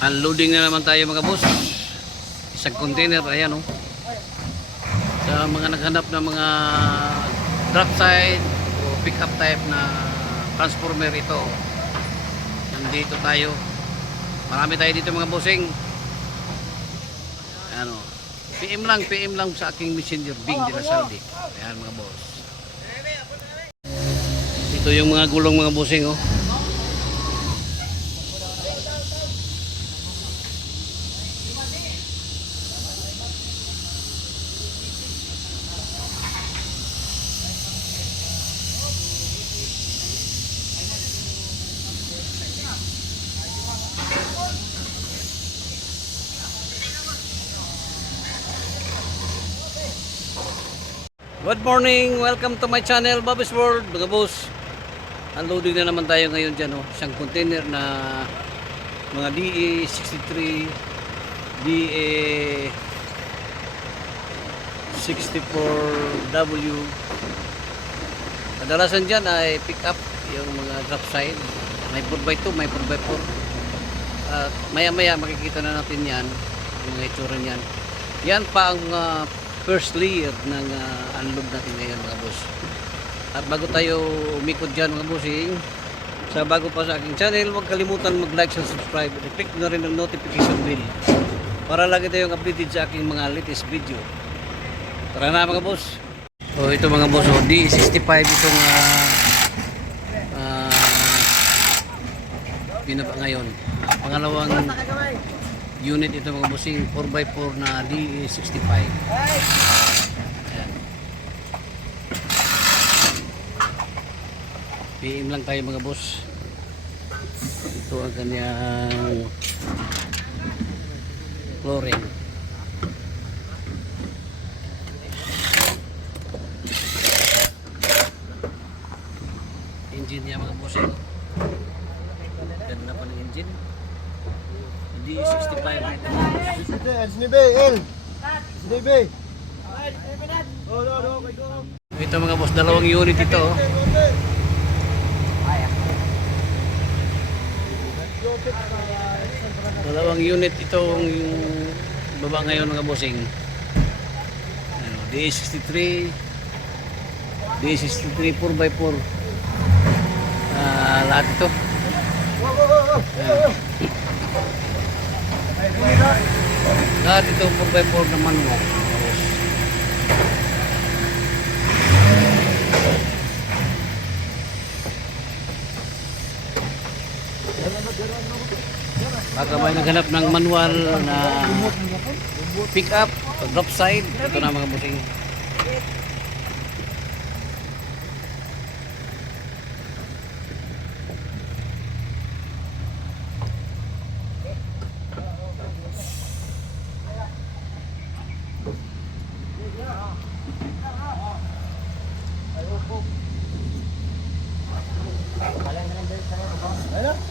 Unloading na naman tayo mga boss. Isang container, ayan oh. Sa mga naghanap ng mga drop side o pick up type na transformer ito. Nandito tayo. Marami tayo dito mga bossing. Ayan oh. PM lang sa aking messenger Bing de la Saudi. Ayan mga boss. Ito yung mga gulong mga bossing oh. Good morning, welcome to my channel Bobby's World mga boss. Unloading na naman tayo ngayon dyan oh. Isang container na mga DE63 DE64W. Kadalasan dyan ay pick up yung mga drop side. May 4x2, may 4x4 at maya maya makikita na natin yan yung mga itsura nyan. Yan pa ang first layer ng unload natin ngayon mga boss. At bago tayo umikot dyan mga bossing, sa bago pa sa aking channel, huwag kalimutan mag-like and subscribe at click na rin ang notification bell para lagi tayong updated sa aking mga latest video. Tara na mga boss. So ito mga boss, D65 itong binaba ngayon. Pangalawang unit ito mga bossing, 4x4 na DE65. Ayan. PM lang tayo mga boss. Ito ang kanyang flooring. Engine niya mga bossing. Ganda pa ng engine. D65 ito. Ito mga boss, dalawang unit ito. Dalawang unit itong baba ngayon mga bossing. D63 4x4 lahat ito. Lahat ito 4x4 naman mo. Baka may naghanap ng manual na pick up o drop side, ito na mga bossing.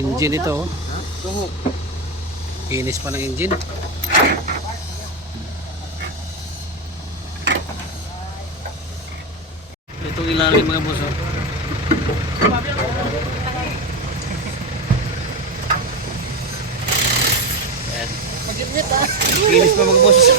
Engine ito oh. Kinis pa ng engine. Itong ilalim mga boss oh. Ayan. Kinis pa mga boss.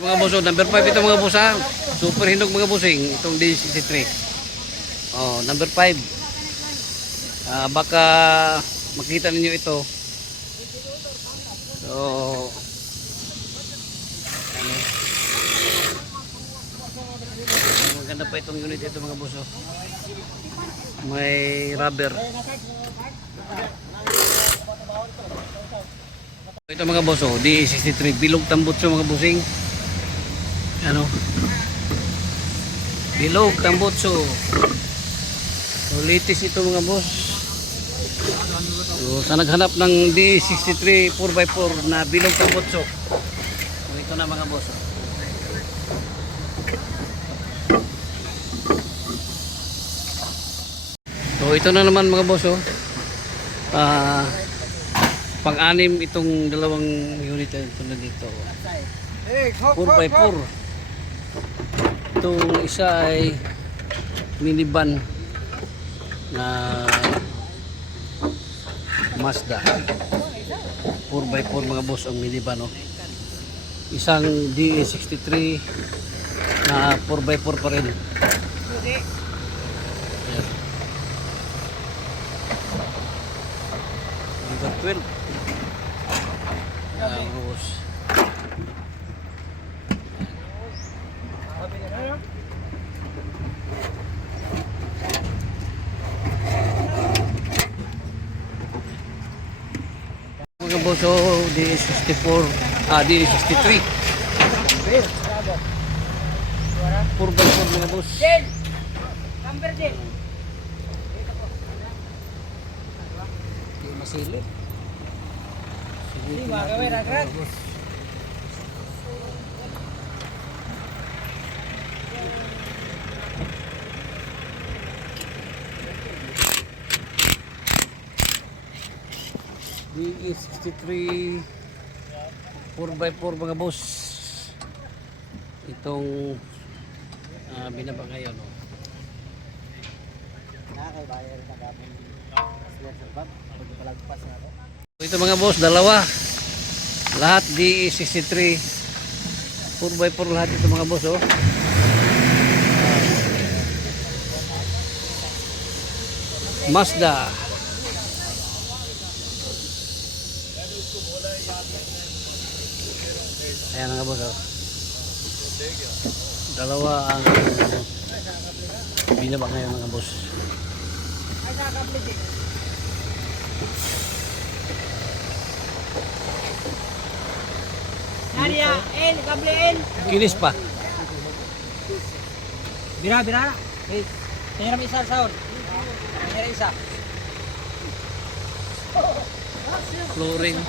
Mga boss, number 5 ito mga boss ha. Super hinog mga bossing, itong D63. Oh, number 5. Baka makita ninyo ito. So maganda pa itong unit ito mga boss. May rubber. Ito mga boss, D63 bilog tambutso mga bossing. Ano? Bilog tambutso. So latest ito mga boss. So sa naghanap ng D63 4x4 na bilog tambutso. So ito na mga boss. So ito na naman mga boss, oh. Pang-anim itong dalawang unit ito na dito. 4x4. Itong isa ay minivan na Mazda. 4x4 mga boss ang minivan, oh. Isang DE63 na 4x4 pa rin. Ayan. Number 12. Ayan mga boss. Mga boss, oh, DE64, DE63. 4x4 mga boss. Hindi masilip. Silipin natin ito, mga boss. DE63 4x4 mga boss. Itong binaba ngayon, no? Ito mga boss, dalawa. Lahat DE63 4x4 lahat ito mga boss, oh. Mazda. Ayan nga boss, oh. Dalawa ang binaba ngayon mga boss. Nadia, kable Kinis pa. Bira. Hey, tingnan mo isa sound. Tingnan isa. Flooring.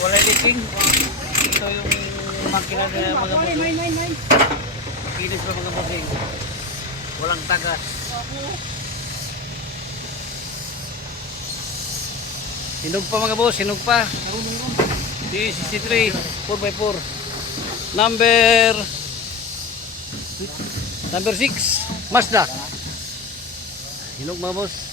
Wala leaking. Ito yung makina na mga boss. Kinis pa mga bossing. Walang tagas. Hinog pa mga boss, hinog pa. D63 4x4. Number 6 Mazda. Hinog mga boss.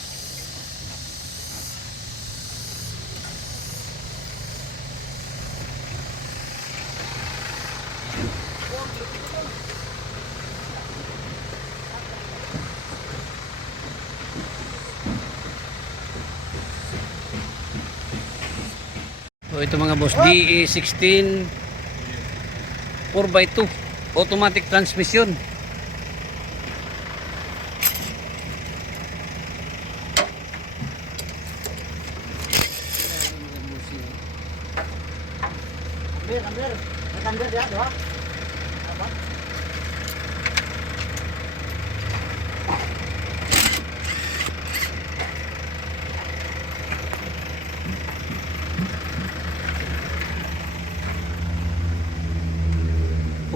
So ito mga boss, DE16 4x2 automatic transmission. Kamber dia, doa.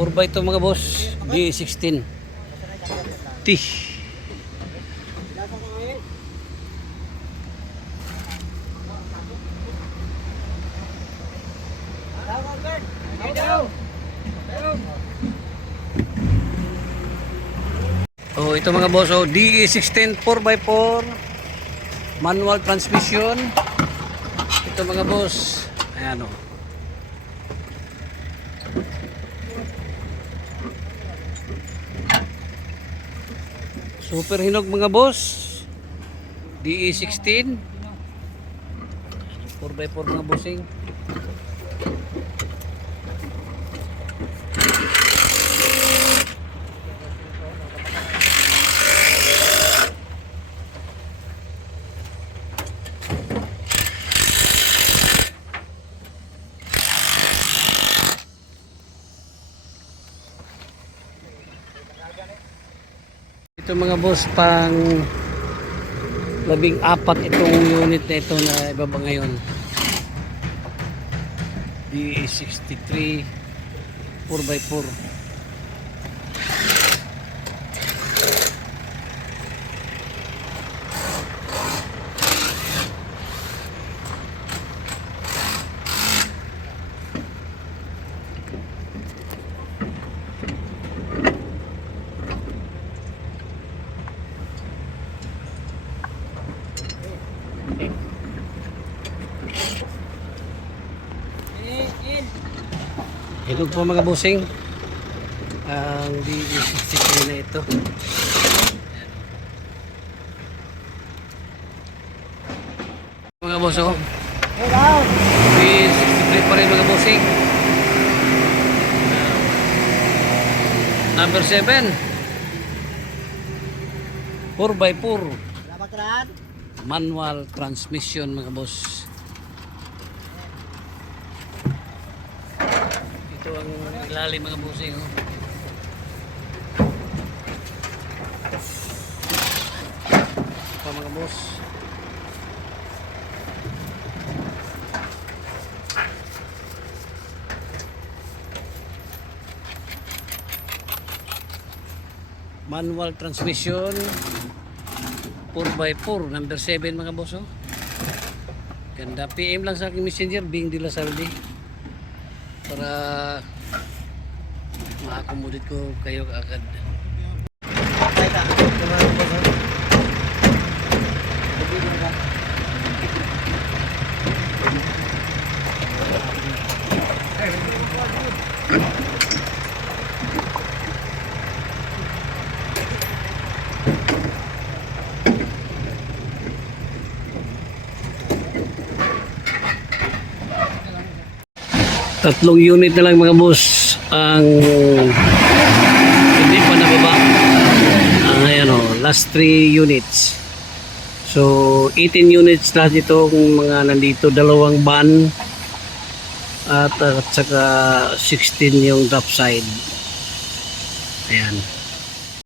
Four by two mga boss, D16 T. Oh, ito mga boss, oh, DE16 4x4 manual transmission. Ito mga boss, ayan, oh. Super hinog mga boss, DE16 4x4 mga bossing. Ito mga boss, pang 14 itong unit na ito na ibaba ngayon. DE63 4x4. Hello po mga bossing. Ang DE63 na ito. Mga boss oh. DE63 pa rin mga bossing. Number 7. 4x4. Manual transmission mga boss. Ito ang ilalim mga busing oh. Ito mga boss. Manual transmission 4x4 number 7 mga boss oh. Ganda. PM lang sa aking messenger Bing de la Salde para ma-accommodate ko kayo agad. Tatlong unit na lang mga boss ang hindi pa nababa. Ayan o, last 3 units. So 18 units lahat itong mga nandito, dalawang van at saka 16 yung drop side. Ayan.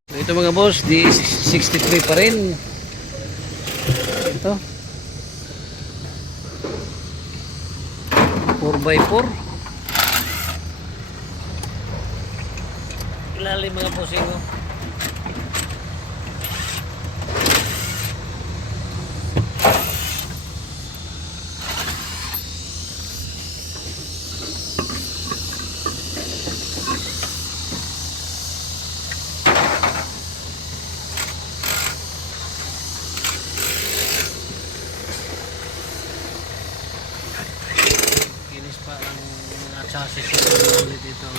So, ito mga boss, D63 pa rin. Ito 4x4. Ilalim mga bossing oh. Kinis pa ang mga chassis ulit dito.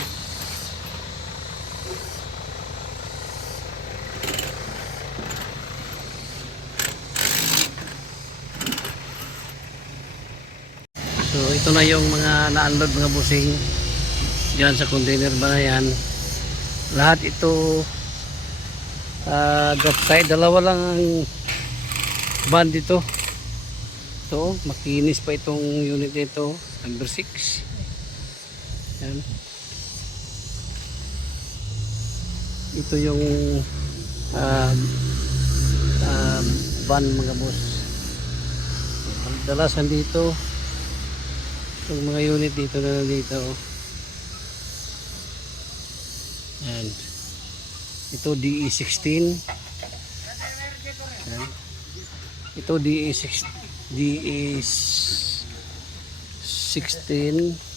So ito na yung mga na-unload mga busing dyan sa container ba na yan. Lahat ito drop side, dalawa lang ang van dito. Ito, makinis pa itong unit nito, number 6. Yan. Ito yung van mga boss. Dalasan dito. Yung mga unit dito na nandito. Yan. Ito DE16. Yan. Ito DE16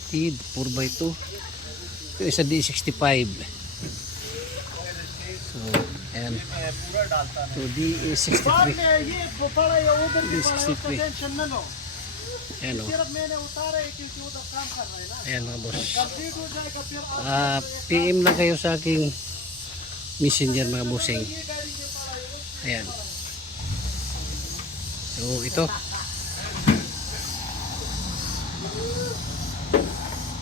4x2. Ito isa DE65. So, ayan. So DE63. DE63. Ayan o. Ayan mga boss. PM lang kayo sa aking messenger mga bossing. Ayan. So ito.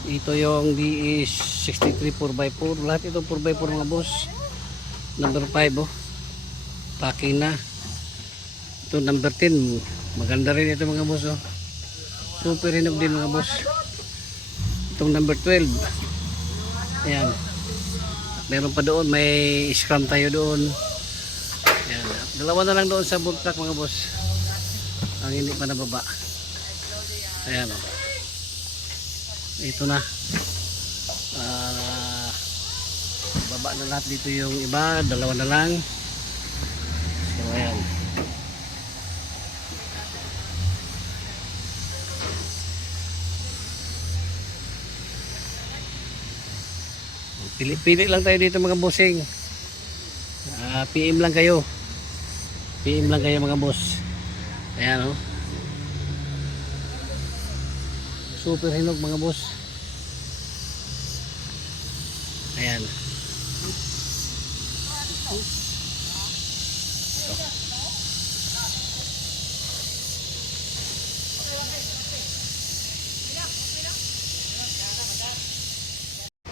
Ito yung DE63 4x4. Lahat ito 4x4 mga boss. Number 5 oh. Paki na. Ito number 10. Maganda rin ito mga boss oh. Super hinog din mga boss. Itong number 12. Ayan. Meron pa doon, may scrum tayo doon. Ayan. Dalawa na lang doon sa boom truck mga boss. ang hindi pa nababa. Ayan o. Ito na. Baba na lahat dito yung iba, dalawa na lang. So ayan. Pili lang tayo dito mga bossing. PM lang kayo. PM lang kayo mga boss. Ayan o. Super hinog mga boss. Ayan.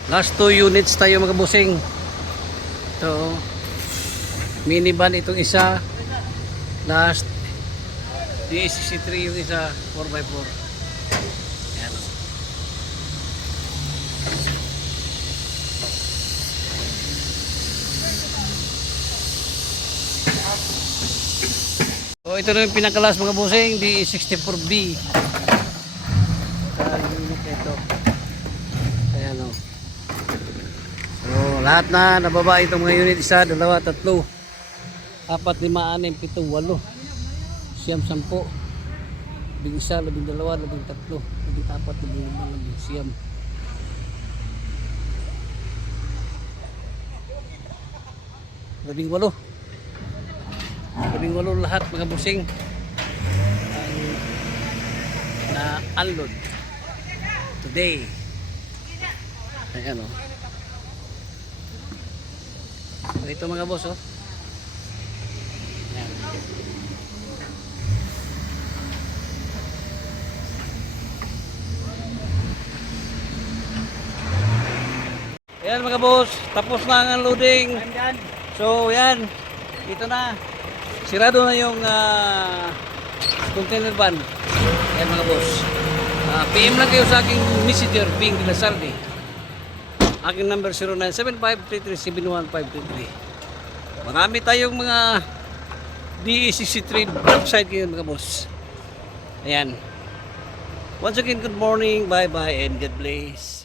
Last 2 units tayo mga bossing. So minivan itong isa. Last DSC3 yung isa 4x4. Ayan. So ito na yung pinakalas mga bossing, DE64B. Unit ito. Ayan o. So lahat na nababa itong mga unit, 1, 2, 3, 4, 5, 6, 7, 8, 7, 8, 10, 10, 11, 12, 13, 14, 15, 16, 17, 18 lahat mga busing na unload today. Ayan o. So, ito mga boss o. Ayan. Ayan mga boss, tapos na ang unloading. So yan, dito na. Sirado na yung container van. Ayan mga boss. PM lang kayo sa aking messenger, Bing Lasardi. Aking number 0975337153. Marami tayong mga DE63 website ngayon mga boss. Ayan. Once again, good morning, bye bye and God bless.